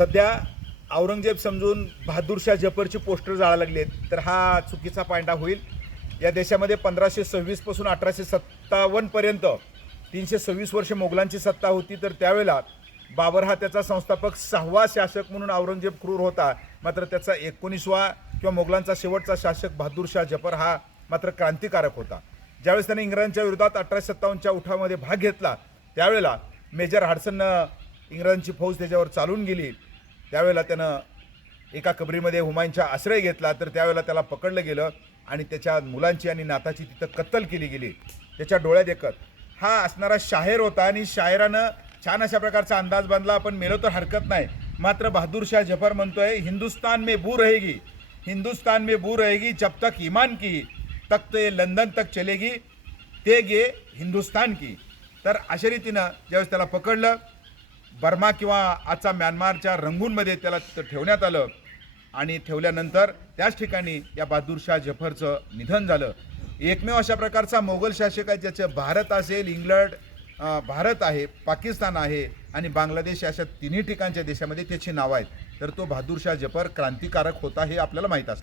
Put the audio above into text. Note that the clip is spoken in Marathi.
सध्या औरंगजेब समजून बहादूरशाह जफरची पोस्टर जाळायला लागली आहेत तर हा चुकीचा पायंडा होईल. या देशामध्ये पंधराशे सव्वीसपासून अठराशे सत्तावन्नपर्यंत तीनशे सव्वीस वर्ष मोगलांची सत्ता होती तर त्यावेळेला बाबर हा त्याचा संस्थापक सहावा शासक म्हणून औरंगजेब क्रूर होता. मात्र त्याचा एकोणीसवा किंवा मोगलांचा शेवटचा शासक बहादूरशाह जफर हा मात्र क्रांतिकारक होता. ज्यावेळेस त्याने इंग्रजांच्या विरोधात अठराशे सत्तावन्नच्या उठावामध्ये भाग घेतला त्यावेळेला मेजर हाडसननं इंग्रजांची फौज त्याच्यावर चालून गेली. त्यावेळेला त्यानं एका कबरीमध्ये हुमायूनचा आश्रय घेतला तर त्यावेळेला त्याला पकडलं गेलं आणि त्याच्या मुलांची आणि नाताची तिथं कत्तल केली गेली. त्याच्या डोळ्यात एकत हा असणारा शाहीर होता आणि शायरानं छान अशा प्रकारचा अंदाज बांधला आपण मेलो तर हरकत नाही. मात्र बहादूरशाह जफर म्हणतोय हिंदुस्तान में बू रहेगी. हिंदुस्तान में बू रहेगी. जब तक ईमान की तख्त ते लंदन तक चलेगी. ते गे हिंदुस्तान की. तर अशा रीतीनं ज्यावेळेस त्याला पकडलं बर्मा किंवा आजचा म्यानमारच्या रंगूनमध्ये त्याला तिथं ठेवण्यात आलं. आणि ठेवल्यानंतर त्याच ठिकाणी या बहादूरशाह जफरचं निधन झालं. एकमेव अशा प्रकारचा मोगल शासक आहे ज्याचं भारत असेल इंग्लंड भारत आहे पाकिस्तान आहे आणि बांगलादेश अशा तिन्ही ठिकाणच्या देशामध्ये त्याची नावं आहेत. तर तो बहादूरशाह जफर क्रांतिकारक होता हे आपल्याला माहीत असलं.